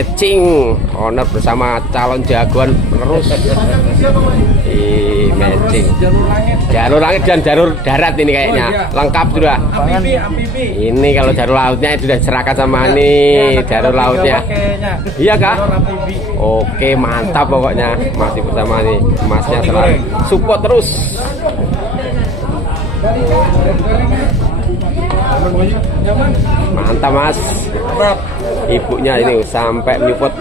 matching owner bersama calon jagoan terus. Matching jalur langit dan jalur darat ini kayaknya lengkap sudah. Ini kalau jalur lautnya sudah serahkan sama ini jalur lautnya. Iya kak? Oke mantap pokoknya, masih bersama nih masnya selalu support terus. Mantap mas, ibunya ini sampai menyupot.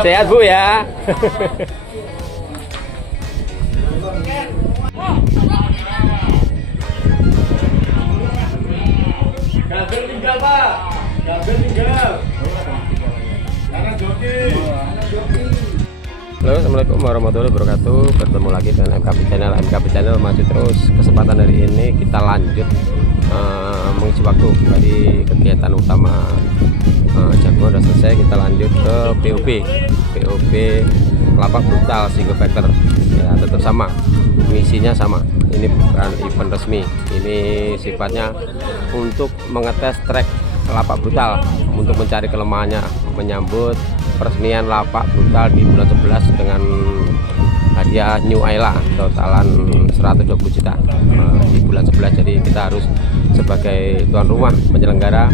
Sehat bu ya. Gagal tinggal pak, gagal tinggal. Kanan joki. Halo, assalamualaikum warahmatullahi wabarakatuh. Bertemu lagi dengan MKB Channel. MKB Channel masih terus. Kesempatan hari ini kita lanjut mengisi waktu dari kegiatan utama jagoan udah selesai. Kita lanjut ke POB lapak brutal single factor ya, tetap sama misinya sama. Ini bukan event resmi, ini sifatnya untuk mengetes track lapak brutal untuk mencari kelemahannya, menyambut peresmian lapak brutal di bulan 11 dengan hadiah New Ayla totalan 120 juta di bulan 11. Jadi kita harus sebagai tuan rumah penyelenggara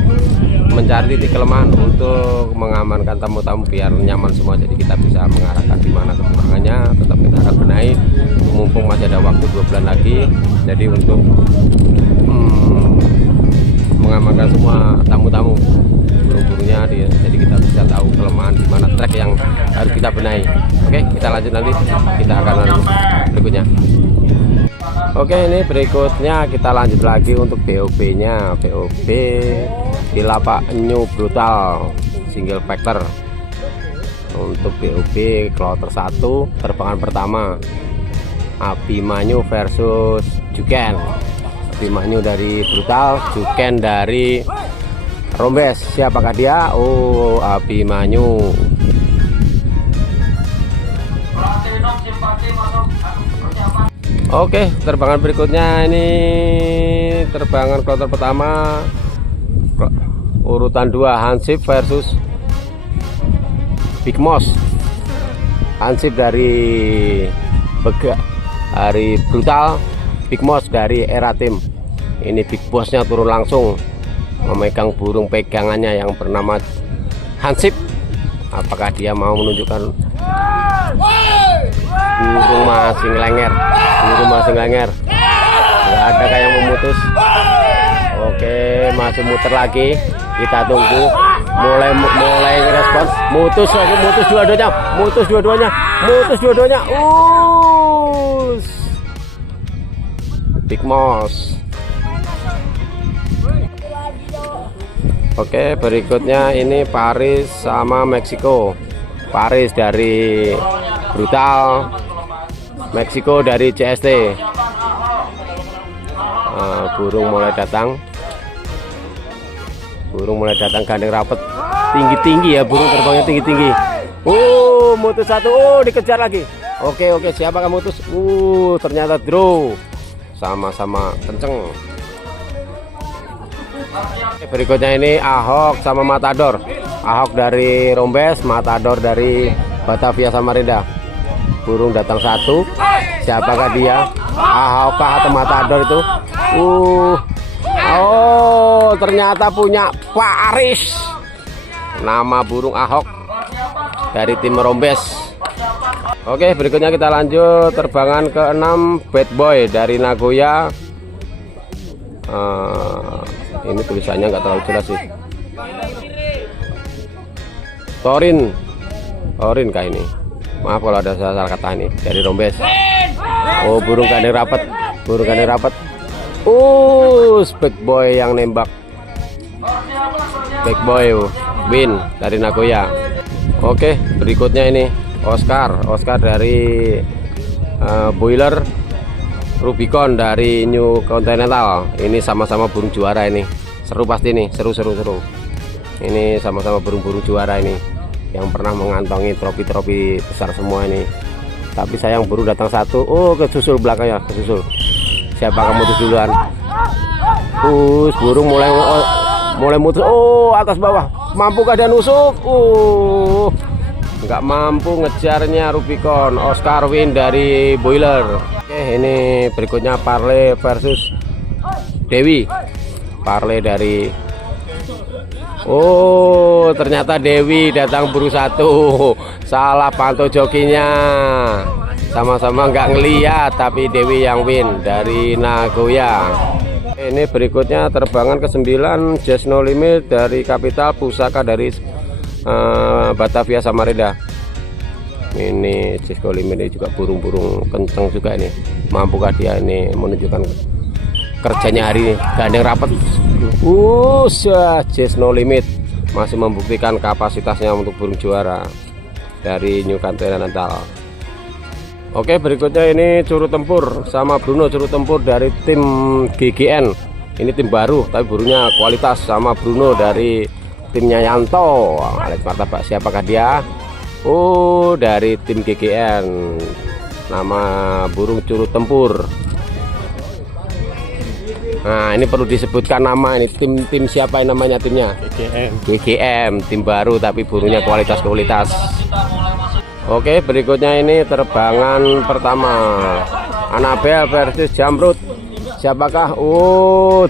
mencari titik kelemahan untuk mengamankan tamu-tamu biar nyaman semua. Jadi kita bisa mengarahkan di mana kekurangannya, tetap kita akan benahi mumpung masih ada waktu 2 bulan lagi. Jadi untuk mengamankan semua tamu-tamu burung-burungnya, jadi kita bisa tahu kelemahan di mana track yang harus kita benahi. Oke, kita lanjut nanti, kita akan lanjut berikutnya. Oke, ini berikutnya kita lanjut lagi untuk POB-nya. POB di lapak New Brutal single factor. Untuk POB kloter 1 terbangan pertama Abimanyu versus Juken. Abimanyu dari Brutal, Juken dari Rombes. Siapakah dia? Oh, Abimanyu. Oke, terbangan berikutnya ini terbangan kloter pertama urutan 2 Hansip versus Big Moss. Hansip dari Brutal, Big Moss dari Era Team. Ini Big Bossnya turun langsung memegang burung pegangannya yang bernama Hansip. Apakah dia mau menunjukkan burung masing lenger? Nggak ada kayak yang memutus. Oke, masih muter lagi. Kita tunggu. Mulai respon. Mutus dua-duanya. Big Moss. Oke, berikutnya ini Paris sama Meksiko. Paris dari Brutal, Meksiko dari CST. Burung mulai datang. Gandeng rapet. Tinggi-tinggi ya, burung terbangnya tinggi-tinggi. Mutus satu. Dikejar lagi. Oke, siapa kamu mutus? Ternyata draw. Sama-sama kenceng. Berikutnya ini Ahok sama Matador. Ahok dari Rombes, Matador dari Batavia Samarinda. Burung datang satu. Siapakah dia? Ahok atau Matador itu? Ternyata punya Paris. Nama burung Ahok dari tim Rombes. Oke, berikutnya kita lanjut terbangan ke-6 Bad Boy dari Nagoya. Ini tulisannya nggak terlalu jelas sih. Torin kah ini? Maaf kalau ada salah kata ini. Dari Rombes. Burung gandeng rapat. Bad Boy yang nembak. Bad Boy win dari Nagoya. Oke, berikutnya ini Oscar dari Boiler, Rubicon dari New Continental. Ini sama-sama burung juara ini. Seru pasti nih, seru. Ini sama-sama burung-burung juara ini yang pernah mengantongi trofi-trofi besar semua ini. Tapi sayang burung datang satu. Kesusul belakangnya, Siapa kamu mutus duluan? Burung mulai mutus. Atas bawah. Mampukah dia nusuk? Nggak mampu ngejarnya Rubicon. Oscar win dari Boiler. Oke, ini berikutnya Parley versus Dewi. Parley dari ternyata Dewi datang buru satu. Salah pantau jokinya. Sama-sama nggak ngeliat, tapi Dewi yang win dari Nagoya. Ini berikutnya terbangan ke-9 Just No Limit dari Capital, Pusaka dari Batavia Samarinda. Ini Just No Limit ini juga burung-burung kenceng juga ini. Mampukah dia ini menunjukkan kerjanya hari ini? Gandeng rapat. Just No Limit masih membuktikan kapasitasnya untuk burung juara dari New Continental. Oke, berikutnya ini Curu Tempur sama Bruno Curu Tempur dari tim GGN. Ini tim baru tapi burungnya kualitas, sama Bruno dari timnya Yanto. Alex Martabak, siapakah dia? Dari tim GGN. Nama burung Curu Tempur. Nah, ini perlu disebutkan nama ini tim siapa yang namanya timnya? GGM, tim baru tapi burungnya kualitas. Oke, berikutnya ini terbangan pertama Annabelle versus Jamrut. Siapakah?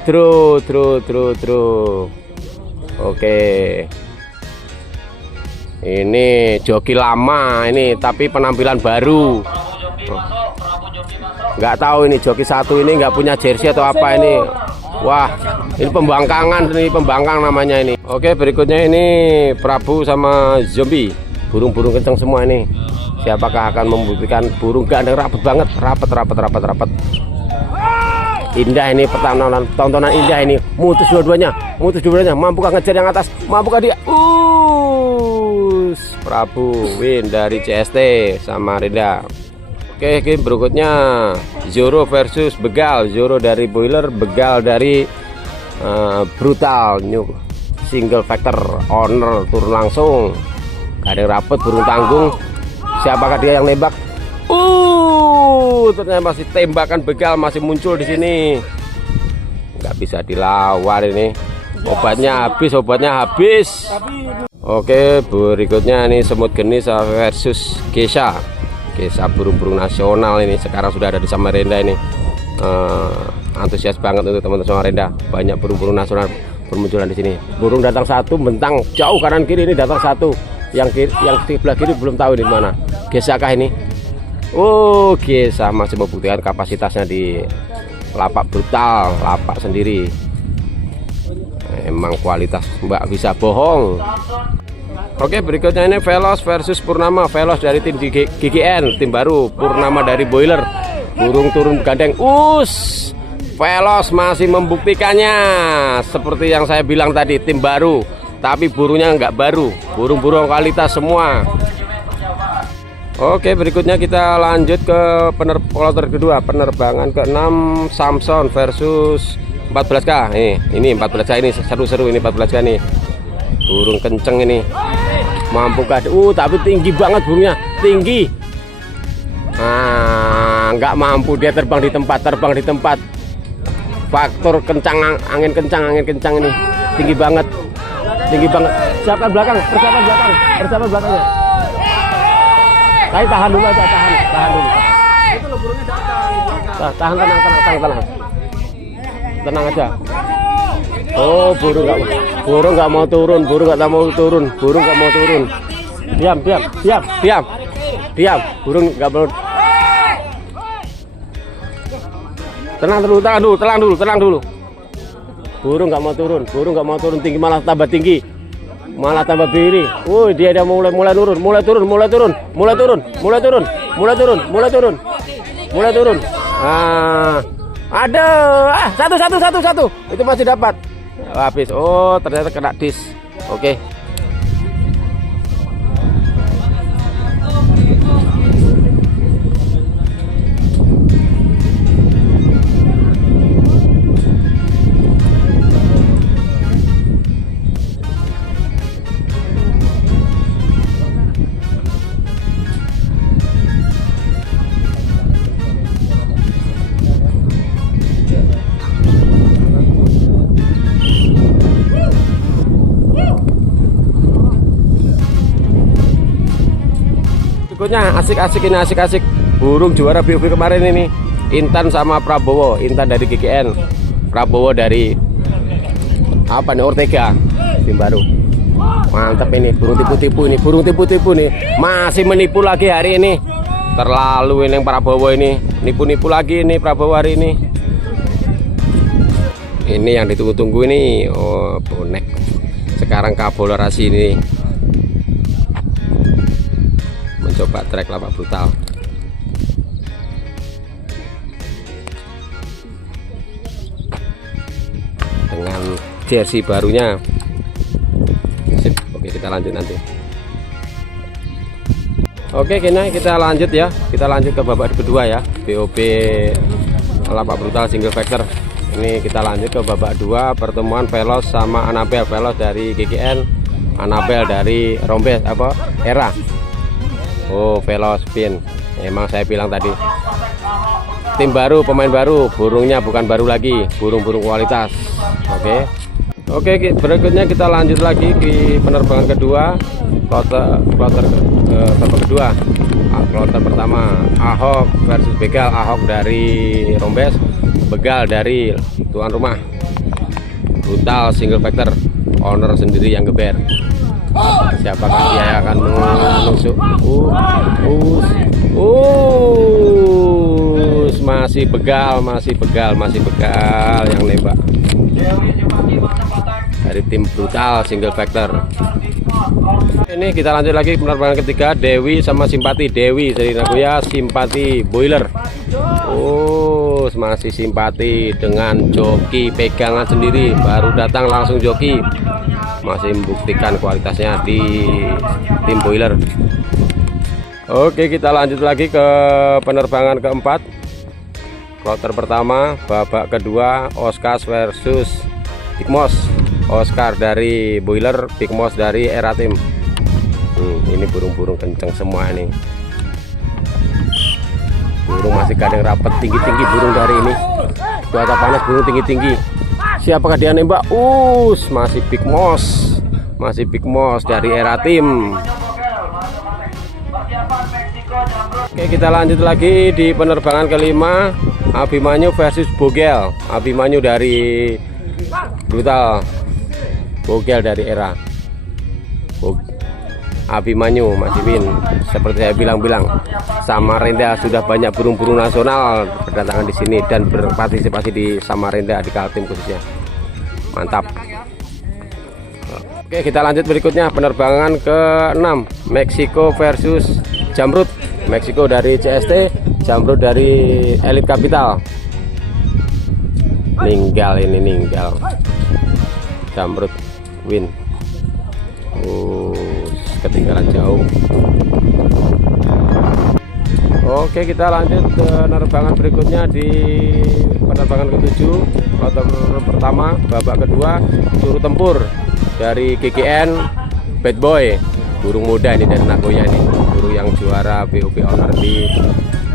Drew. Oke, ini joki lama ini tapi penampilan baru. Nggak tahu ini joki satu ini nggak punya jersey atau apa ini. Wah, ini pembangkang namanya ini. Oke, berikutnya ini Prabu sama Zombie. Burung-burung kencang semua ini. Siapakah akan membuktikan burung gandeng rapat banget, rapat. Indah ini pertandingan, tontonan indah ini. Mutus dua-duanya. Mampukah ngejar yang atas? Mampukah dia? Prabu win dari CST Samarinda. Oke, game berikutnya Zoro versus Begal. Zoro dari Boiler, Begal dari Brutal New Single Factor Owner. Turun langsung. Ada rapet burung tanggung. Siapakah dia yang nembak? Ternyata masih tembakan Begal masih muncul di sini. Nggak bisa dilawan ini. Obatnya habis. Oke, berikutnya ini Semut Genis versus Gesha. Gesha burung-burung nasional ini sekarang sudah ada di Samarinda ini. Antusias banget untuk teman-teman Samarinda. Banyak burung-burung nasional bermunculan di sini. Burung datang satu, bentang jauh kanan kiri ini datang satu. Yang sebelah kiri belum tahu di mana. Gesha kah ini? Gesha masih membuktikan kapasitasnya di lapak Brutal, lapak sendiri. Emang kualitas mbak bisa bohong. Oke, berikutnya ini Velos versus Purnama. Velos dari tim GGN, tim baru. Purnama dari Boiler. Burung turun gandeng. Velos masih membuktikannya. Seperti yang saya bilang tadi, tim baru. Tapi burungnya nggak baru, burung-burung kualitas semua. Oke, berikutnya kita lanjut ke kloter kedua, penerbangan ke-6 Samson versus 14K. Ini 14K ini seru-seru ini 14K nih. Burung kenceng ini. Mampukah? Tapi tinggi banget burungnya, tinggi. Nggak mampu dia terbang di tempat. Faktor kencang, angin kencang ini tinggi banget. Persiapan belakangnya. Tapi tahan dulu aja, tahan dulu. Itu loh burungnya datang. Tahan. Tenang aja. Burung nggak mau turun. Diam. Burung nggak mau. Tenang dulu. Burung nggak mau turun, tinggi malah tambah tinggi. Malah tambah biri. Dia mulai turun. Satu. Itu masih dapat. Habis. Ternyata kena dis. Oke. berikutnya asik-asik ini, asik-asik burung juara BOB kemarin ini. Intan sama Prabowo, Intan dari GGN, Prabowo dari apa nih, Ortega, tim baru. Mantap ini, burung tipu-tipu ini, burung tipu-tipu nih, masih menipu lagi hari ini. Terlalu ini yang Prabowo ini, nipu-nipu lagi ini Prabowo hari ini. Ini yang ditunggu-tunggu ini, oh bonek. Sekarang kabolorasi ini, mencoba trek lapak brutal. Dengan jersey barunya. Sip, oke kita lanjut nanti. Oke kini kita lanjut ya, kita lanjut ke babak kedua ya, BOB lapak brutal single factor. Ini kita lanjut ke babak 2, pertemuan Velos sama Anabel. Velos dari GGN, Anabel dari Rombes apa Era. Oh Velos pin, emang saya bilang tadi tim baru, pemain baru, burungnya bukan baru lagi, burung-burung kualitas. Oke, berikutnya kita lanjut lagi di penerbangan kedua, kloter kedua. Kloter pertama Ahok versus Begal. Ahok dari Rombes, Begal dari tuan rumah. Brutal single factor, owner sendiri yang geber. Siapakah dia yang akan menusuk? Masih begal yang nembak dari tim brutal single factor. Ini kita lanjut lagi penerbangan ketiga, Dewi sama Simpati. Dewi dari Nagoya, Simpati Boiler. Oh masih Simpati dengan joki pegangan sendiri, baru datang langsung joki, masih membuktikan kualitasnya di tim Boiler. Oke kita lanjut lagi ke penerbangan keempat, kloter pertama babak kedua, Oscar versus Bigmos. Oscar dari Boiler, Bigmos dari Era Tim. Ini burung-burung kenceng semua ini, burung masih kadang rapet, tinggi-tinggi burung dari ini, cuaca panas burung tinggi-tinggi. Siapakah dia nembak? Masih Bigmos dari Era Tim. Oke kita lanjut lagi di penerbangan kelima, Abimanyu versus Bogel. Abimanyu dari brutal, Bogel dari Era. Abimanyu masih win. Seperti saya bilang, Samarinda sudah banyak burung-burung nasional berdatangan di sini dan berpartisipasi di Samarinda, di Kaltim khususnya. Mantap. Oke kita lanjut berikutnya, penerbangan ke-6, Meksiko versus Jamrud. Meksiko dari CST, Jamrud dari Elite Capital. Ninggal Jamrud win. Ketinggalan jauh. Oke kita lanjut ke penerbangan berikutnya di penerbangan ke-7, kloter pertama babak kedua, Suruh Tempur dari GGN Bad Boy. Burung muda ini dari Nagoya ini, burung yang juara BOB owner di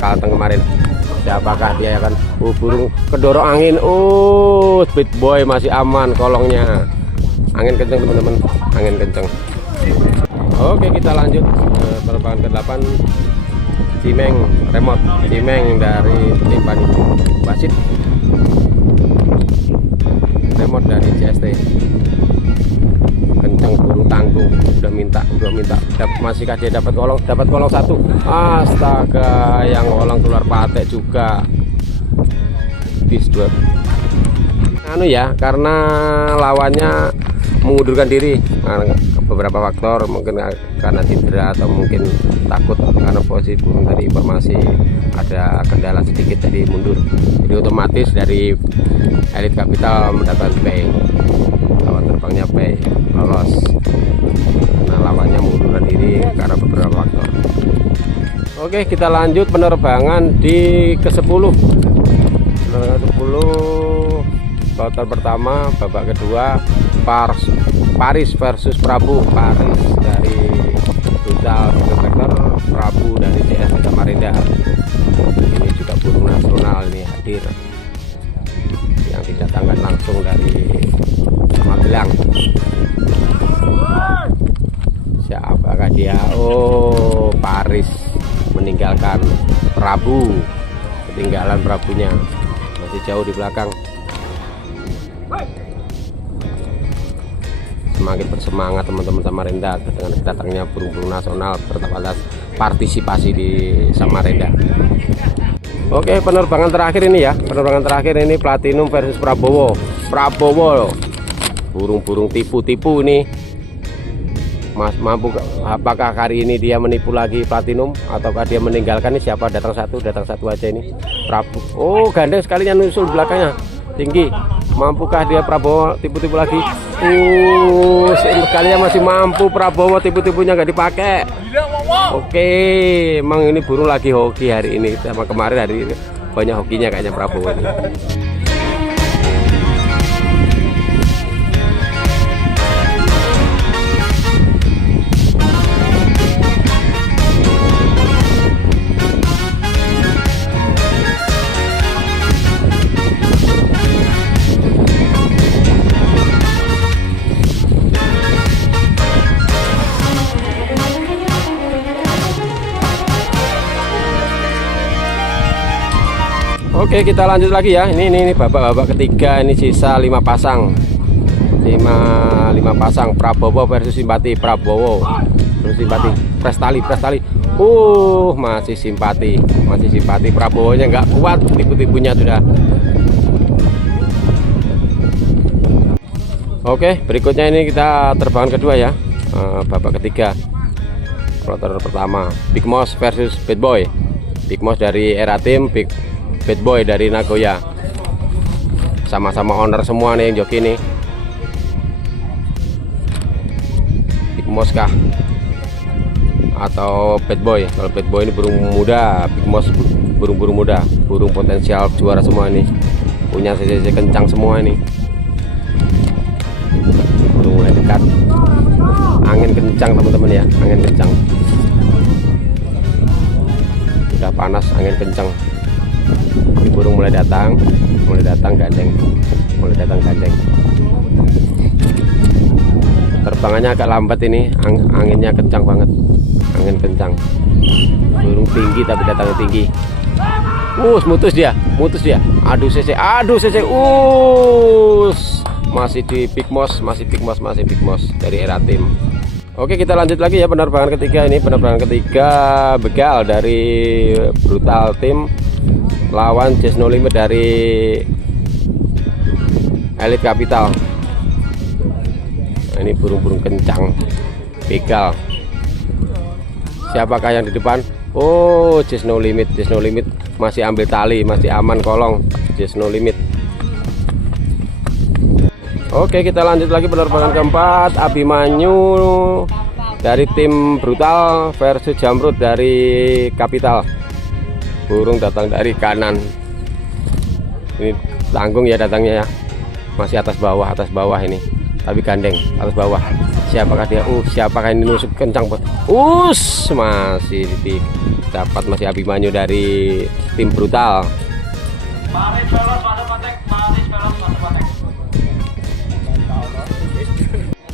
Kalteng kemarin. Siapakah dia akan burung kedorong angin. Bad Boy masih aman kolongnya. Angin kenceng teman-teman, angin kenceng. Oke kita lanjut ke penerbangan ke-8, Cimeng remote, Cimeng dari tim Wasit, remote dari CST. Kenceng burung tanggung, udah minta masihkah dia dapat kolong satu. Astaga, yang kolong keluar patek juga. Bis 2 karena lawannya mengundurkan diri beberapa faktor, mungkin karena cedera atau mungkin takut karena posisi burung tadi informasi ada kendala sedikit jadi mundur, jadi otomatis dari Elite Capital mendapatkan pay, lawan terbangnya pay, lolos karena lawannya mengundurkan diri karena beberapa faktor. Oke kita lanjut penerbangan di ke-10, penerbangan ke-10, kloter pertama babak kedua, Paris versus Prabu. Paris dari Brutal single factor, Prabu dari CS Samarinda. Ini juga burung nasional ini hadir, yang didatangkan langsung dari Magelang. Siapakah dia? Paris ketinggalan Prabunya, masih jauh di belakang. Semakin bersemangat teman-teman Samarinda dengan datangnya burung-burung nasional berbalas partisipasi di Samarinda. Oke, penerbangan terakhir ini ya, penerbangan terakhir ini Platinum versus Prabowo. Prabowo, burung-burung tipu-tipu ini. Mas mampu, apakah hari ini dia menipu lagi Platinum ataukah dia meninggalkan? Ini siapa? Datang satu aja ini. Prabu. Oh, gandeng sekalinya nusul belakangnya tinggi. Mampukah dia Prabowo tipu-tipu lagi? Sekalinya masih mampu Prabowo, tipu-tipunya nggak dipakai. Oke, emang ini burung lagi hoki hari ini sama kemarin, hari ini banyak hokinya kayaknya Prabowo ini. Oke, kita lanjut lagi ya. Ini babak ketiga, ini sisa 5 pasang. 5 pasang Prabowo versus Simpati. Prabowo versus Simpati. Prestali. Masih simpati. Prabowonya nggak kuat, tipu-tipunya sudah. Oke, berikutnya ini kita terbangan kedua ya. Babak ketiga. Kloter pertama Big Moss versus Bad Boy. Big Moss dari Era Team, Bad Boy dari Nagoya. Sama-sama owner semua nih yang joki nih. Big Moss kah atau Bad Boy? Kalau Bad Boy ini burung muda, Big Moss burung-burung muda, burung potensial juara semua nih. Punya CCC kencang semua ini. Burung mulai dekat. Angin kencang teman-teman ya, angin kencang. Sudah panas, angin kencang. Burung mulai datang gandeng. Terbangannya agak lambat ini, anginnya kencang banget, angin kencang. Burung tinggi tapi datangnya tinggi. Mutus dia. Aduh CC. Masih di Big Moss dari Era Team. Oke, kita lanjut lagi ya, penerbangan ketiga ini, begal dari Brutal Team lawan Just No Limit dari Elite Capital. Nah, ini burung-burung kencang begal. Siapakah yang di depan? Oh, Just No Limit masih ambil tali, masih aman kolong. Just No Limit. Oke, kita lanjut lagi penerbangan keempat, Abimanyu dari tim Brutal versus Jamrud dari Capital. Burung datang dari kanan. Ini tanggung ya datangnya ya. Masih atas bawah ini. Tapi gandeng atas bawah. Siapakah dia? Siapakah ini nusuk kencang? Masih dapat, masih Abimanyu dari tim Brutal.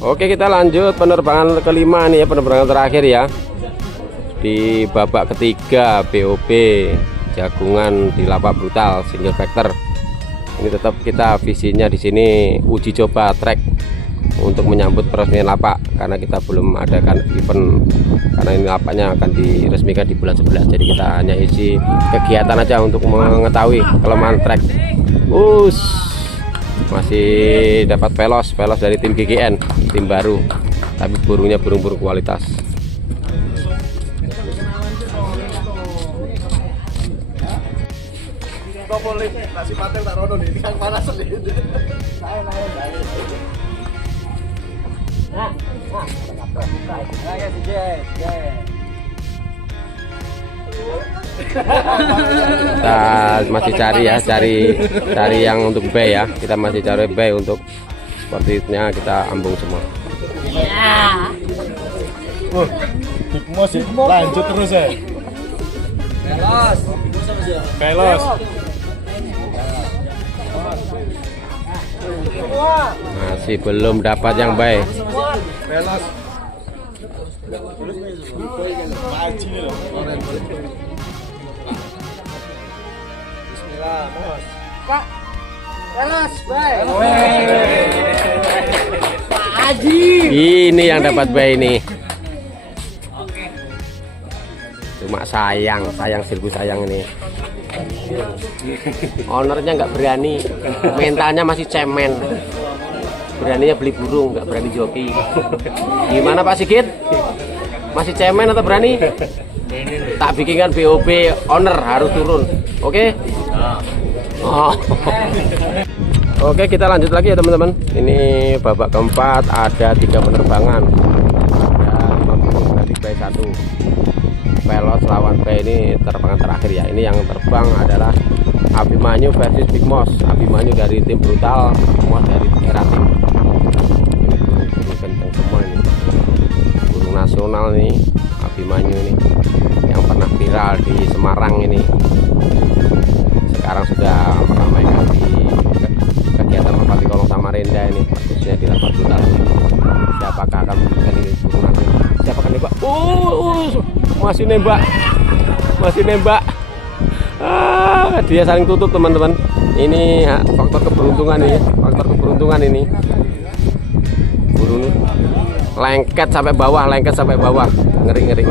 Oke, kita lanjut penerbangan kelima nih ya, penerbangan terakhir ya. Di babak ketiga BOP jagungan di lapak Brutal single factor. Ini tetap kita visinya di sini uji coba track untuk menyambut peresmian lapak, karena kita belum adakan event, karena ini lapaknya akan diresmikan di bulan 11. Jadi kita hanya isi kegiatan aja untuk mengetahui kelemahan track. Masih dapat velos dari tim GGN, tim baru, tapi burungnya burung-burung kualitas. Nasi patel tak rono nih, yang panas nih. Kita masih cari ya, cari yang untuk bay ya. Kita masih cari bay untuk sepertinya kita ambung semua. Big Moss lanjut terus ya. Pelos. Masih belum dapat yang baik. Pelos. Kak, Elas, baik. Pak Haji. Ini yang dapat bay ini. Cuma sayang seribu sayang ini. Ownernya nggak berani, mentalnya masih cemen. Beraninya beli burung, nggak berani joki. Gimana Pak Sigit? Masih cemen atau berani? Tak bikinkan BOB, owner harus turun. Oke? Oh. Oke, kita lanjut lagi ya teman-teman. Ini babak keempat, ada 3 penerbangan. Ada 50 berarti bay 1. Velos lawan bay ini terbangan terakhir ya. Ini yang terbang adalah Abimanyu versus Big Moss. Abimanyu dari tim Brutal, Moss dari Era Tim. Ini burung kenceng semua ini. Burung nasional nih, Abimanyu ini yang pernah viral di Semarang ini. Sekarang sudah meramaikan di kegiatan Merpati Kolong Samarinda ini, khususnya di Lapas Brutal. Siapakah akan memberikan ini burung nanti? Siapakah nembak? Masih nembak. Dia saling tutup teman-teman. Ini faktor keberuntungan ini. Burung lengket sampai bawah. Ngeri.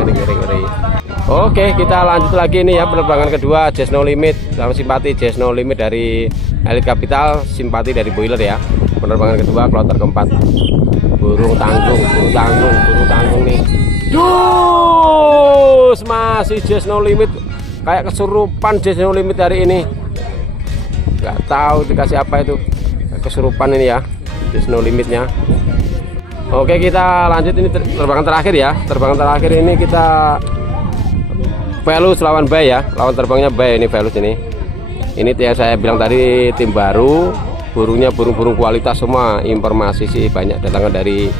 Oke, kita lanjut lagi nih ya, penerbangan kedua Just No Limit sama Simpati. Just No Limit dari Elite Capital, Simpati dari Boiler ya. Penerbangan kedua, kloter keempat. Burung tanggung nih. Jus, masih Just No Limit. Kayak kesurupan Just No Limit hari ini. Nggak tahu dikasih apa itu. Kesurupan ini ya, Just No Limitnya. Oke, kita lanjut ini terbangan terakhir ya. Terbangan terakhir ini kita Velus lawan bay ya. Lawan terbangnya bay ini Velus ini. Ini yang saya bilang tadi tim baru. Burungnya burung-burung kualitas semua. Informasi sih banyak datangnya dari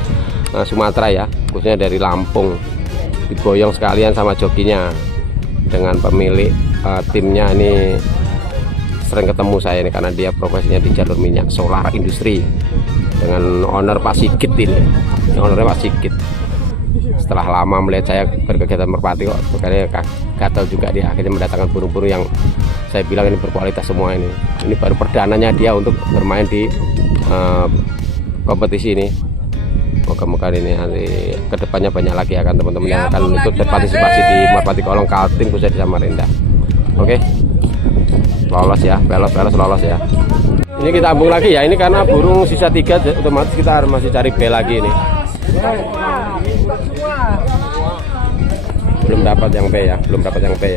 Sumatera ya, khususnya dari Lampung. Diboyong sekalian sama jokinya. Dengan pemilik timnya ini sering ketemu saya ini karena dia profesinya di jalur minyak solar industri. Dengan owner Pak Sigit ini. Ownernya Pak Sigit. Setelah lama melihat saya berkegiatan merpati kok, makanya gatal juga dia akhirnya mendatangkan burung-burung yang saya bilang ini berkualitas semua ini. Ini baru perdananya dia untuk bermain di kompetisi ini. Moga-moga ini nanti kedepannya banyak lagi akan teman-teman yang akan ikut berpartisipasi di Merpati Kolong Kaltim khususnya di Samarinda. Oke, lolos ya, Velos lolos ya. Ini kita ambung lagi ya, ini karena burung sisa 3 otomatis kita masih cari B lagi ini. Belum dapat yang B ya.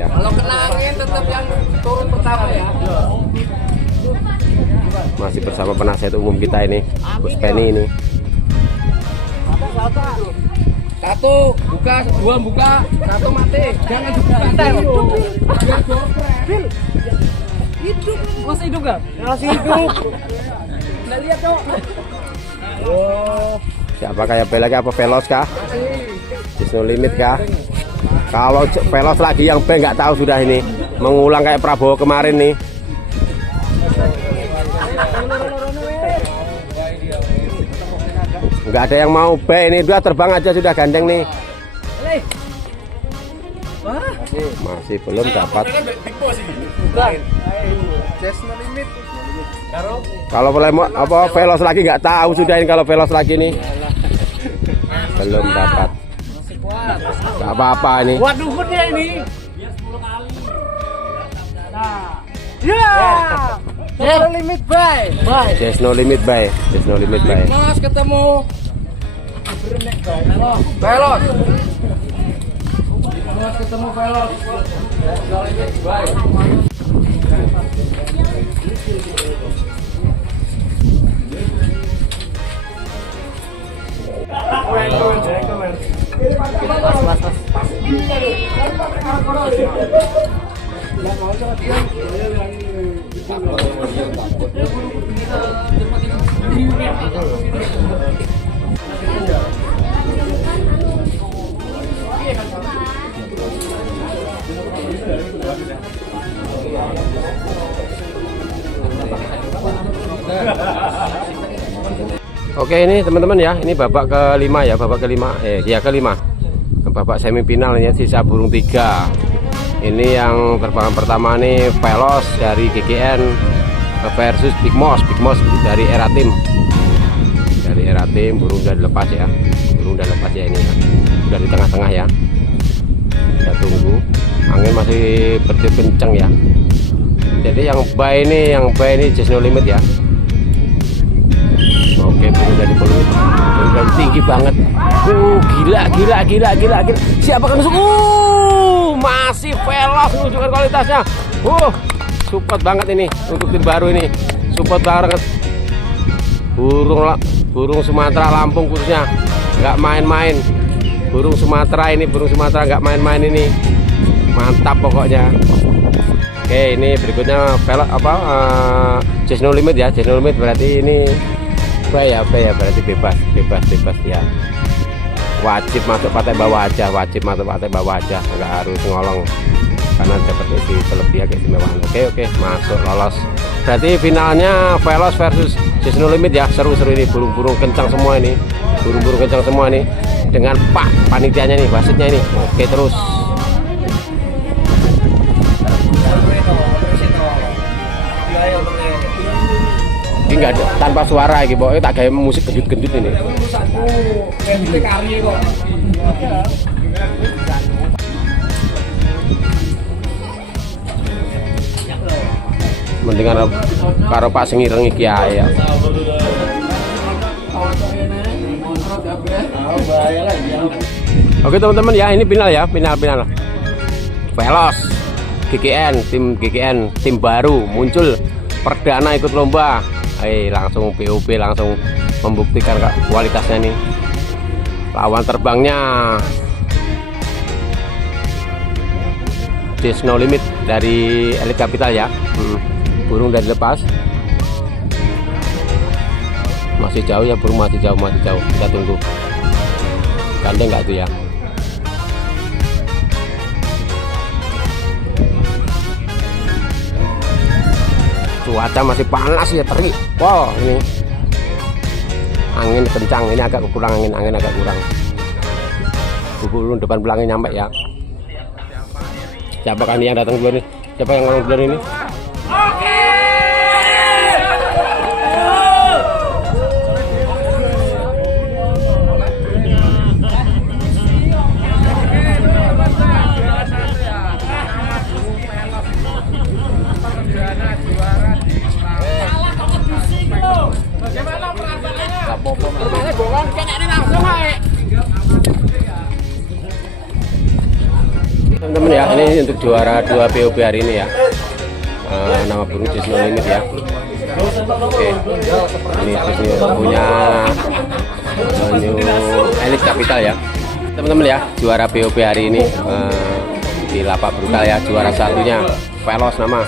Kalau kena angin tetap yang turun pertama ya. Masih bersama penasihat umum kita ini, Gus Penny ini. 1 buka, 2 buka, 1 mati. Jangan dibuka. Hidup, masih hidup nggak? Masih hidup. Nggak lihat dong. Siapa kayak B lagi, apa Velos kah? Just No Limit kah? Kalau Velos lagi yang B nggak tahu sudah ini. Mengulang kayak Prabowo kemarin nih. Nggak ada yang mau B ini, dua terbang aja sudah gandeng nih. Masih belum dapat. Kalau boleh apa Velos lagi nggak tahu sudah ini, kalau Velos lagi nih belum dapat. Nggak apa-apa ini. Waduh, dia ini. Ya. No limit bay. Just No Limit bay. Mas ketemu. Velos. Mas ketemu Velos. No limit bay. Oke, ini teman-teman ya, ini babak kelima ya, kelima. Babak semifinal ini sisa burung 3. Ini yang terbangan pertama nih Veloz dari GGN versus Big Moss dari Era Team. Dari Era Team, burung udah dilepas ya. Burung udah lepas ya ini ya. Udah di tengah-tengah ya. Kita tunggu. Angin masih bertiup kencang ya. Jadi yang bay ini just no limit ya. Oke, burung udah dipeluit. Udah tinggi banget. Gila. Siapa kan masuk? Masih Veloz menunjukkan kualitasnya. Support banget ini untuk tim baru ini. Support banget. Burung Sumatera Lampung khususnya nggak main-main. Burung Sumatera nggak main-main ini. Mantap pokoknya. Oke, ini berikutnya Veloz just no limit ya. Just no limit berarti ini ya berarti bebas ya. Wajib masuk partai bawah aja, nggak harus ngolong karena dapat isi kelebihan keistimewaan. Oke, masuk lolos. Berarti finalnya Veloz versus just no limit ya. Seru ini, burung-burung kencang semua ini, dengan Pak panitianya nih, wasitnya ini. Oke, terus ini nggak ada, tanpa suara gitu, pokoknya tak kayak musik gendut-gendut ini. Mendingan karo Pak Sengireng iki ae ya. Oke teman-teman ya, ini final ya, final. Veloz GGN, tim baru muncul perdana ikut lomba. Langsung POP, langsung membuktikan kualitasnya nih. Lawan terbangnya just no limit dari Elite Capital ya. Burung udah dilepas. Masih jauh ya, burung masih jauh. Kita tunggu. Gandeng nggak itu ya? Cuaca masih panas ya, terik. Wow, ini angin kencang, ini agak kurang angin agak kurang. Burung depan belakangnya nyampe ya. Siapa kan yang datang duluan nih? Siapa yang ngomong duluan ini? Teman-teman ya, ini untuk juara 2 POP hari ini ya. Nama burung just no limit ya. Oke, ini punya Elite Capital ya. Teman-teman ya, juara POP hari ini di lapak brutal ya. Juara satunya Veloz, nama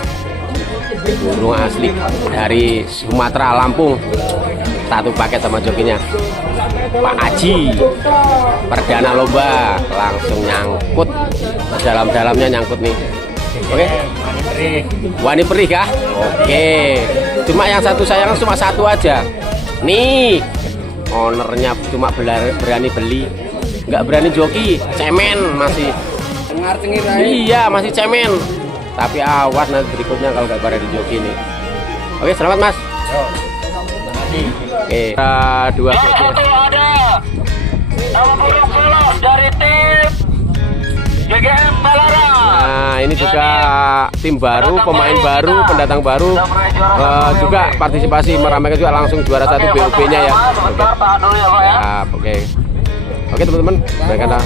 burung asli dari Sumatera Lampung. Satu paket sama jokinya Pak Aji. Perdana lomba langsung nyangkut, dalam-dalamnya nyangkut nih. Oke, wani perih kah? Oke, cuma yang satu sayang cuma satu aja nih. Ownernya cuma berani beli, nggak berani joki, cemen masih. Iya, masih cemen. Tapi awas nanti berikutnya kalau nggak berani joki nih. Oke, selamat Mas. Oke, 2 ada nama burung Veloz dari tim GGN Balara. Nah, ini juga tim baru, pemain baru, pendatang baru, juga partisipasi meramaikan juga langsung juara 1 BOP-nya ya. Oke. Oke teman-teman, baiklah.